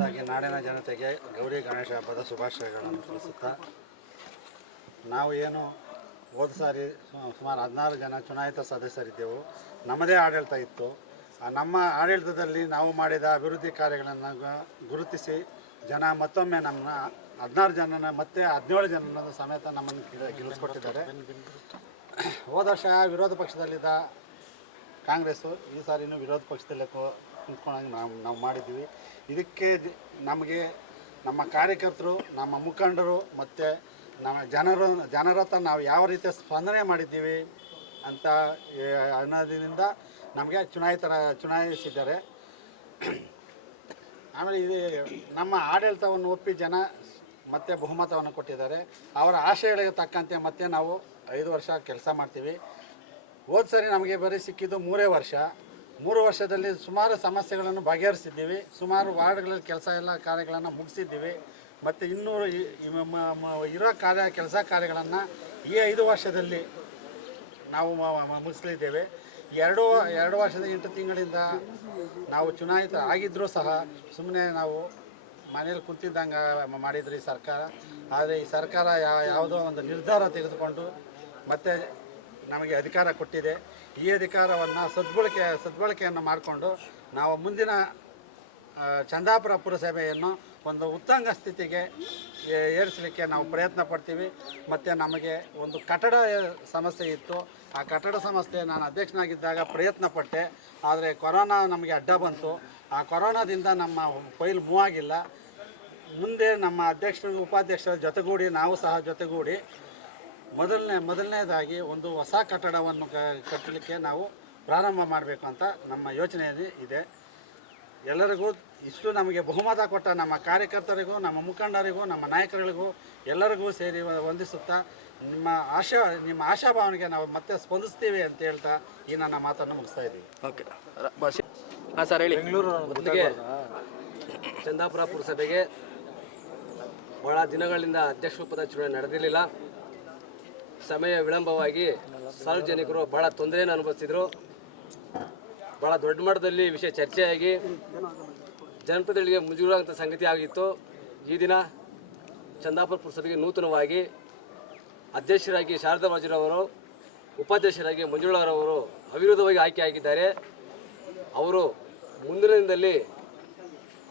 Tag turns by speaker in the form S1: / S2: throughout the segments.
S1: ಮೊದಲನೇದಾಗಿ ನಾಡಿನ ಜನತೆಗೆ ಗೌರಿ ಗಣೇಶ ಹಬ್ಬದ ಶುಭಾಶಯಗಳನ್ನು ತಿಳಿಸುತ್ತಾ, ನಾವು ಏನು ಹೋದ ಸಾರಿ ಸುಮಾರು ಹದಿನಾರು ಜನ ಚುನಾಯಿತ ಸದಸ್ಯರಿದ್ದೆವು. ನಮ್ಮದೇ ಆಡಳಿತ ಇತ್ತು. ನಮ್ಮ ಆಡಳಿತದಲ್ಲಿ ನಾವು ಮಾಡಿದ ಅಭಿವೃದ್ಧಿ ಕಾರ್ಯಗಳನ್ನು ಗುರುತಿಸಿ ಜನ ಮತ್ತೊಮ್ಮೆ ನಮ್ಮನ್ನ ಹದಿನಾರು ಜನನ ಮತ್ತೆ ಹದಿನೇಳು ಜನನ ಸಮೇತ ನಮ್ಮನ್ನು ಗೆಲ್- ಗೆಲ್ಲಿಸ್ಕೊಟ್ಟಿದ್ದಾರೆ ಹೋದ ವರ್ಷ ವಿರೋಧ ಪಕ್ಷದಲ್ಲಿದ್ದ ಕಾಂಗ್ರೆಸ್ಸು, ಈ ಸಾರಿನೂ ವಿರೋಧ ಪಕ್ಷದಲ್ಲೇ ಕುಂತ್ಕೊಂಡಂಗೆ ನಾವು ನಾವು ಮಾಡಿದ್ದೀವಿ. ಇದಕ್ಕೆ ನಮಗೆ ನಮ್ಮ ಕಾರ್ಯಕರ್ತರು, ನಮ್ಮ ಮುಖಂಡರು ಮತ್ತು ನಮ್ಮ ಜನರು, ಜನರ ಹತ್ರ ನಾವು ಯಾವ ರೀತಿಯ ಸ್ಪಂದನೆ ಮಾಡಿದ್ದೀವಿ ಅಂತ ಅನ್ನೋದ್ರಿಂದ ನಮಗೆ ಚುನಾಯಿತರ, ಚುನಾಯಿಸಿದ್ದಾರೆ. ಆಮೇಲೆ ಇದು ನಮ್ಮ ಆಡಳಿತವನ್ನು ಒಪ್ಪಿ ಜನ ಮತ್ತೆ ಬಹುಮತವನ್ನು ಕೊಟ್ಟಿದ್ದಾರೆ. ಅವರ ಆಶಯಗಳಿಗೆ ತಕ್ಕಂತೆ ಮತ್ತೆ ನಾವು ಐದು ವರ್ಷ ಕೆಲಸ ಮಾಡ್ತೀವಿ. ಹೋದ ಸರಿ ನಮಗೆ ಬರೀ ಸಿಕ್ಕಿದ್ದು ಮೂರೇ ವರ್ಷ. ಮೂರು ವರ್ಷದಲ್ಲಿ ಸುಮಾರು ಸಮಸ್ಯೆಗಳನ್ನು ಬಗೆಹರಿಸಿದ್ದೀವಿ. ಸುಮಾರು ವಾರ್ಡ್ಗಳಲ್ಲಿ ಕೆಲಸ ಎಲ್ಲ ಕಾರ್ಯಗಳನ್ನು ಮುಗಿಸಿದ್ದೀವಿ. ಮತ್ತು ಇನ್ನೂರು ಇರೋ ಕಾರ್ಯ, ಕೆಲಸ ಕಾರ್ಯಗಳನ್ನು ಈ ಐದು ವರ್ಷದಲ್ಲಿ ನಾವು ಮುಗಿಸಲಿದ್ದೇವೆ. ಎರಡು ಎರಡು ವರ್ಷದ ಎಂಟು ತಿಂಗಳಿಂದ ನಾವು ಚುನಾಯಿತ ಆಗಿದ್ದರೂ ಸಹ ಸುಮ್ಮನೆ ನಾವು ಮನೇಲಿ ಕುಂತಿದ್ದಂಗೆ ಮಾಡಿದ್ರಿ ಸರ್ಕಾರ. ಆದರೆ ಈ ಸರ್ಕಾರ ಯಾವ ಯಾವುದೋ ಒಂದು ನಿರ್ಧಾರ ತೆಗೆದುಕೊಂಡು ಮತ್ತೆ ನಮಗೆ ಅಧಿಕಾರ ಕೊಟ್ಟಿದೆ. ಈ ಅಧಿಕಾರವನ್ನು ಸದ್ಬಳಕೆ, ಸದ್ಬಳಕೆಯನ್ನು ಮಾಡಿಕೊಂಡು ನಾವು ಮುಂದಿನ ಚಂದಾಪುರ ಪುರಸಭೆಯನ್ನು ಒಂದು ಉತ್ತಂಗ ಸ್ಥಿತಿಗೆ ಏರಿಸಲಿಕ್ಕೆ ನಾವು ಪ್ರಯತ್ನ ಪಡ್ತೀವಿ. ಮತ್ತು ನಮಗೆ ಒಂದು ಕಟ್ಟಡ ಸಮಸ್ಯೆ ಇತ್ತು. ಆ ಕಟ್ಟಡ ಸಮಸ್ಯೆ ನಾನು ಅಧ್ಯಕ್ಷನಾಗಿದ್ದಾಗ ಪ್ರಯತ್ನ ಪಟ್ಟೆ. ಆದರೆ ಕೊರೋನಾ ನಮಗೆ ಅಡ್ಡ ಬಂತು. ಆ ಕೊರೋನಾದಿಂದ ನಮ್ಮ ಫೈಲ್ ಮೂವಾಗಿಲ್ಲ. ಮುಂದೆ ನಮ್ಮ ಅಧ್ಯಕ್ಷರು, ಉಪಾಧ್ಯಕ್ಷರ ಜೊತೆಗೂಡಿ, ನಾವು ಸಹ ಜೊತೆಗೂಡಿ ಮೊದಲನೇ ಮೊದಲನೇದಾಗಿ ಒಂದು ಹೊಸ ಕಟ್ಟಡವನ್ನು ಕ- ಕಟ್ಟಲಿಕ್ಕೆ ನಾವು ಪ್ರಾರಂಭ ಮಾಡಬೇಕು ಅಂತ ನಮ್ಮ ಯೋಚನೆಯಲ್ಲಿ ಇದೆ. ಎಲ್ಲರಿಗೂ ಇಷ್ಟು ನಮಗೆ ಬಹುಮತ ಕೊಟ್ಟ ನಮ್ಮ ಕಾರ್ಯಕರ್ತರಿಗೂ ನಮ್ಮ ಮುಖಂಡರಿಗೂ ನಮ್ಮ ನಾಯಕರಿಗೂ ಎಲ್ಲರಿಗೂ ಸೇರಿ ವಂದಿಸುತ್ತಾ ನಿಮ್ಮ ಆಶಾ ನಿಮ್ಮ ಆಶಾಭಾವನೆಗೆ ನಾವು ಮತ್ತೆ ಸ್ಪಂದಿಸ್ತೀವಿ ಅಂತ ಹೇಳ್ತಾ ಈ ನನ್ನ ಮಾತನ್ನು ಮುಗಿಸ್ತಾ ಇದ್ದೀವಿ
S2: ಓಕೆ. ಹಾಂ ಸರ್ ಹೇಳಿ.
S3: ಬೆಂಗಳೂರು ಚಂದಾಪುರ ಪುರಸಭೆಗೆ ಬಹಳ ದಿನಗಳಿಂದ ಅಧ್ಯಕ್ಷ ಪದ ಚುನಾವಣೆ ನಡೆದಿರಲಿಲ್ಲ. ಸಮಯ ವಿಳಂಬವಾಗಿ ಸಾರ್ವಜನಿಕರು ಬಹಳ ತೊಂದರೆಯನ್ನು ಅನುಭವಿಸಿದರು ಬಹಳ ದೊಡ್ಡ ಮಟ್ಟದಲ್ಲಿ ವಿಷಯ ಚರ್ಚೆಯಾಗಿ ಜನಪ್ರತಿನಿಧಿಗಳಿಗೆ ಮುಜುಗರಾಗಂಥ ಸಂಗತಿ ಆಗಿತ್ತು. ಈ ದಿನ ಚಂದಾಪುರ ಪುರಸಭೆಗೆ ನೂತನವಾಗಿ ಅಧ್ಯಕ್ಷರಾಗಿ ಶಾರದಾ ಬಾಜುರವರು, ಉಪಾಧ್ಯಕ್ಷರಾಗಿ ಮಂಜುಳಾರವರು ಅವಿರೋಧವಾಗಿ ಆಯ್ಕೆಯಾಗಿದ್ದಾರೆ ಅವರು ಮುಂದಿನ ದಿನದಲ್ಲಿ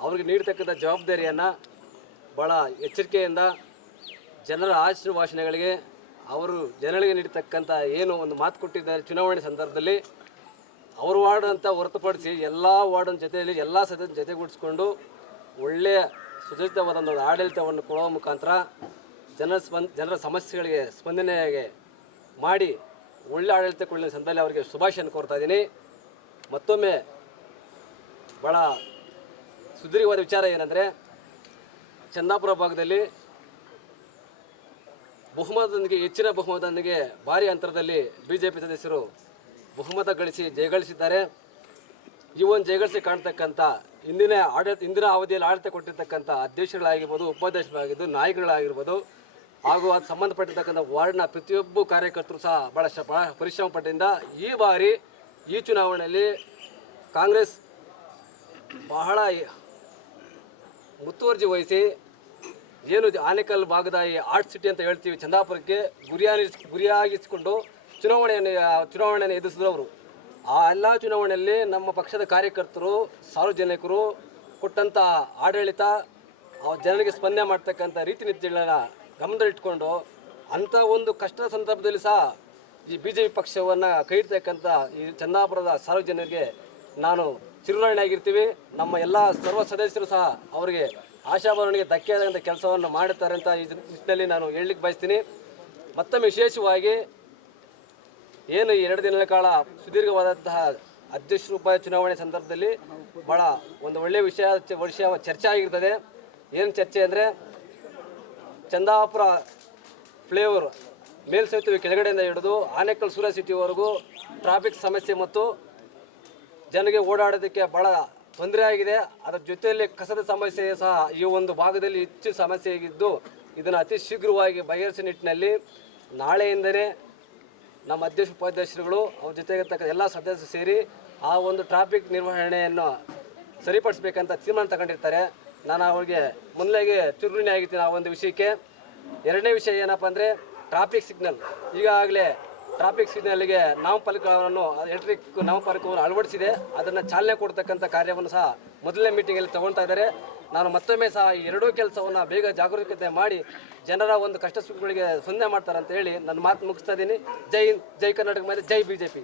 S3: ಅವರಿಗೆ ನೀಡತಕ್ಕಂಥ ಜವಾಬ್ದಾರಿಯನ್ನು ಭಾಳ ಎಚ್ಚರಿಕೆಯಿಂದ ಜನರ ಆಶೀರ್ವಾಸನೆಗಳಿಗೆ ಅವರು ಜನರಿಗೆ ನೀಡತಕ್ಕಂಥ ಏನು ಒಂದು ಮಾತು ಕೊಟ್ಟಿದ್ದಾರೆ ಚುನಾವಣೆ ಸಂದರ್ಭದಲ್ಲಿ, ಅವ್ರ ವಾರ್ಡ್ ಅಂತ ಹೊರತುಪಡಿಸಿ ಎಲ್ಲ ವಾರ್ಡನ್ ಜೊತೆಯಲ್ಲಿ ಎಲ್ಲ ಸದಸ್ಯರ ಜೊತೆಗೂಡಿಸ್ಕೊಂಡು ಒಳ್ಳೆಯ ಸುಸಜ್ಜಿತವಾದ ಒಂದು ಆಡಳಿತವನ್ನು ಕೊಡುವ ಮುಖಾಂತರ ಜನರ ಸ್ಪಂದ ಜನರ ಸಮಸ್ಯೆಗಳಿಗೆ ಸ್ಪಂದನೆಯಾಗಿ ಮಾಡಿ ಒಳ್ಳೆ ಆಡಳಿತ ಕೊಡಲಿನ ಸಂದರ್ಭದಲ್ಲಿ ಅವರಿಗೆ ಶುಭಾಶಯನ್ನು ಕೋರ್ತಾ ಇದ್ದೀನಿ. ಮತ್ತೊಮ್ಮೆ ಭಾಳ ಸುದೀರ್ಘವಾದ ವಿಚಾರ ಏನಂದರೆ, ಚಂದಾಪುರ ಭಾಗದಲ್ಲಿ ಬಹುಮತದೊಂದಿಗೆ ಹೆಚ್ಚಿನ ಬಹುಮತದೊಂದಿಗೆ ಭಾರಿ ಅಂತರದಲ್ಲಿ ಬಿ ಜೆ ಪಿ ಸದಸ್ಯರು ಬಹುಮತ ಗಳಿಸಿ ಜಯಗಳಿಸಿದ್ದಾರೆ ಈ ಒಂದು ಜಯಗಳಿಸಿ ಕಾಣ್ತಕ್ಕಂಥ ಇಂದಿನ ಆಡಳಿತ, ಇಂದಿನ ಅವಧಿಯಲ್ಲಿ ಆಡಳಿತ ಕೊಟ್ಟಿರ್ತಕ್ಕಂಥ ಅಧ್ಯಕ್ಷಗಳಾಗಿರ್ಬೋದು ಉಪಾಧ್ಯಕ್ಷರಾಗಿದ್ದು ನಾಯಕರುಗಳಾಗಿರ್ಬೋದು ಹಾಗೂ ಅದು ಸಂಬಂಧಪಟ್ಟಿರ್ತಕ್ಕಂಥ ವಾರ್ಡ್ನ ಪ್ರತಿಯೊಬ್ಬ ಕಾರ್ಯಕರ್ತರು ಸಹ ಭಾಳ ಶ ಭಾಳ ಪರಿಶ್ರಮ ಪಟ್ಟಿಂದ ಈ ಬಾರಿ ಈ ಚುನಾವಣೆಯಲ್ಲಿ ಕಾಂಗ್ರೆಸ್ ಬಹಳ ಮುತುವರ್ಜಿ ವಹಿಸಿ ಏನು ಆನೇಕಲ್ ಭಾಗದ ಈ ಆರ್ಟ್ ಸಿಟಿ ಅಂತ ಹೇಳ್ತೀವಿ ಚಂದಾಪುರಕ್ಕೆ ಗುರಿಯಾಗಿ ಗುರಿಯಾಗಿಸಿಕೊಂಡು ಚುನಾವಣೆಯನ್ನು ಚುನಾವಣೆಯನ್ನು ಎದುರಿಸಿದ್ರು ಅವರು. ಆ ಎಲ್ಲ ಚುನಾವಣೆಯಲ್ಲಿ ನಮ್ಮ ಪಕ್ಷದ ಕಾರ್ಯಕರ್ತರು, ಸಾರ್ವಜನಿಕರು ಕೊಟ್ಟಂಥ ಆಡಳಿತ ಜನರಿಗೆ ಸ್ಪಂದನೆ ಮಾಡ್ತಕ್ಕಂಥ ರೀತಿ ನೀತಿಗಳನ್ನ ಗಮನದಲ್ಲಿಟ್ಕೊಂಡು ಅಂಥ ಒಂದು ಕಷ್ಟದ ಸಂದರ್ಭದಲ್ಲಿ ಸಹ ಈ ಬಿ ಜೆ ಪಿ ಪಕ್ಷವನ್ನು ಕೈ ಹಿಡ್ತಕ್ಕಂಥ ಈ ಚಂದಾಪುರದ ಸಾರ್ವಜನಿಕರಿಗೆ ನಾನು ಚಿರುರಾಣಿಯಾಗಿರ್ತೀವಿ ನಮ್ಮ ಎಲ್ಲ ಸರ್ವ ಸದಸ್ಯರು ಸಹ ಅವರಿಗೆ ಆಶಾಭಾವನೆಗೆ ಧಕ್ಕೆಯಾದಂಥ ಕೆಲಸವನ್ನು ಮಾಡುತ್ತಾರೆ ಅಂತ ಈ ನಿಟ್ಟಿನಲ್ಲಿ ನಾನು ಹೇಳಲಿಕ್ಕೆ ಬಯಸ್ತೀನಿ. ಮತ್ತೊಮ್ಮೆ ವಿಶೇಷವಾಗಿ ಏನು ಎರಡು ದಿನಗಳ ಕಾಲ ಸುದೀರ್ಘವಾದಂತಹ ಅಧ್ಯಕ್ಷ ರೂಪಾಯಿ ಚುನಾವಣೆ ಸಂದರ್ಭದಲ್ಲಿ ಭಾಳ ಒಂದು ಒಳ್ಳೆಯ ವಿಷಯ ವಿಷಯ ಚರ್ಚೆ ಆಗಿರ್ತದೆ. ಏನು ಚರ್ಚೆ ಅಂದರೆ ಚಂದಾಪುರ ಫ್ಲೇವರ್ ಮೇಲ್ಸೇತುವೆ ಕೆಳಗಡೆಯಿಂದ ಹಿಡಿದು ಆನೇಕಲ್ ಸೂರ್ಯ ಸಿಟಿವರೆಗೂ ಟ್ರಾಫಿಕ್ ಸಮಸ್ಯೆ ಮತ್ತು ಜನರಿಗೆ ಓಡಾಡೋದಕ್ಕೆ ಭಾಳ ತೊಂದರೆ ಆಗಿದೆ. ಅದರ ಜೊತೆಯಲ್ಲಿ ಕಸದ ಸಮಸ್ಯೆ ಸಹ ಈ ಒಂದು ಭಾಗದಲ್ಲಿ ಹೆಚ್ಚು ಸಮಸ್ಯೆ ಆಗಿದ್ದು, ಇದನ್ನು ಅತಿ ಶೀಘ್ರವಾಗಿ ಬಗೆಹರಿಸುವ ನಿಟ್ಟಿನಲ್ಲಿ ನಾಳೆಯಿಂದಲೇ ನಮ್ಮ ಅಧ್ಯಕ್ಷ ಉಪಾಧ್ಯಕ್ಷರುಗಳು, ಅವ್ರ ಜೊತೆಗಿರ್ತಕ್ಕ ಎಲ್ಲ ಸದಸ್ಯರು ಸೇರಿ ಆ ಒಂದು ಟ್ರಾಫಿಕ್ ನಿರ್ವಹಣೆಯನ್ನು ಸರಿಪಡಿಸ್ಬೇಕಂತ ತೀರ್ಮಾನ ತಗೊಂಡಿರ್ತಾರೆ. ನಾನು ಅವ್ರಿಗೆ ಮೊದಲಿಗೆ ಚುರುಣಿ ಆಗಿರ್ತೀನಿ ಆ ಒಂದು ವಿಷಯಕ್ಕೆ. ಎರಡನೇ ವಿಷಯ ಏನಪ್ಪ ಅಂದರೆ ಟ್ರಾಫಿಕ್ ಸಿಗ್ನಲ್ ಈಗಾಗಲೇ ಟ್ರಾಫಿಕ್ ಸಿಗ್ನಲ್ಗೆ ನಾಮಫಲಕವನ್ನು ಎಲೆಕ್ಟ್ರಿಕ್ ನಾಮಫಲಕವನ್ನು ಅಳವಡಿಸಿದೆ. ಅದನ್ನು ಚಾಲನೆ ಕೊಡ್ತಕ್ಕಂಥ ಕಾರ್ಯವನ್ನು ಸಹ ಮೊದಲನೇ ಮೀಟಿಂಗಲ್ಲಿ ತಗೊಳ್ತಾ ಇದ್ದಾರೆ. ನಾನು ಮತ್ತೊಮ್ಮೆ ಸಹ ಈ ಎರಡೂ ಕೆಲಸವನ್ನು ಬೇಗ ಜಾಗರೂಕತೆ ಮಾಡಿ ಜನರ ಒಂದು ಕಷ್ಟ ಸುಖಗಳಿಗೆ ಸೊನ್ನೆ ಮಾಡ್ತಾರೆ ಅಂತ ಹೇಳಿ ನನ್ನ ಮಾತು ಮುಗಿಸ್ತಾ ಇದ್ದೀನಿ. ಜೈ ಜೈ ಕರ್ನಾಟಕ ಮೇಲೆ ಜೈ ಬಿ ಜೆ ಪಿ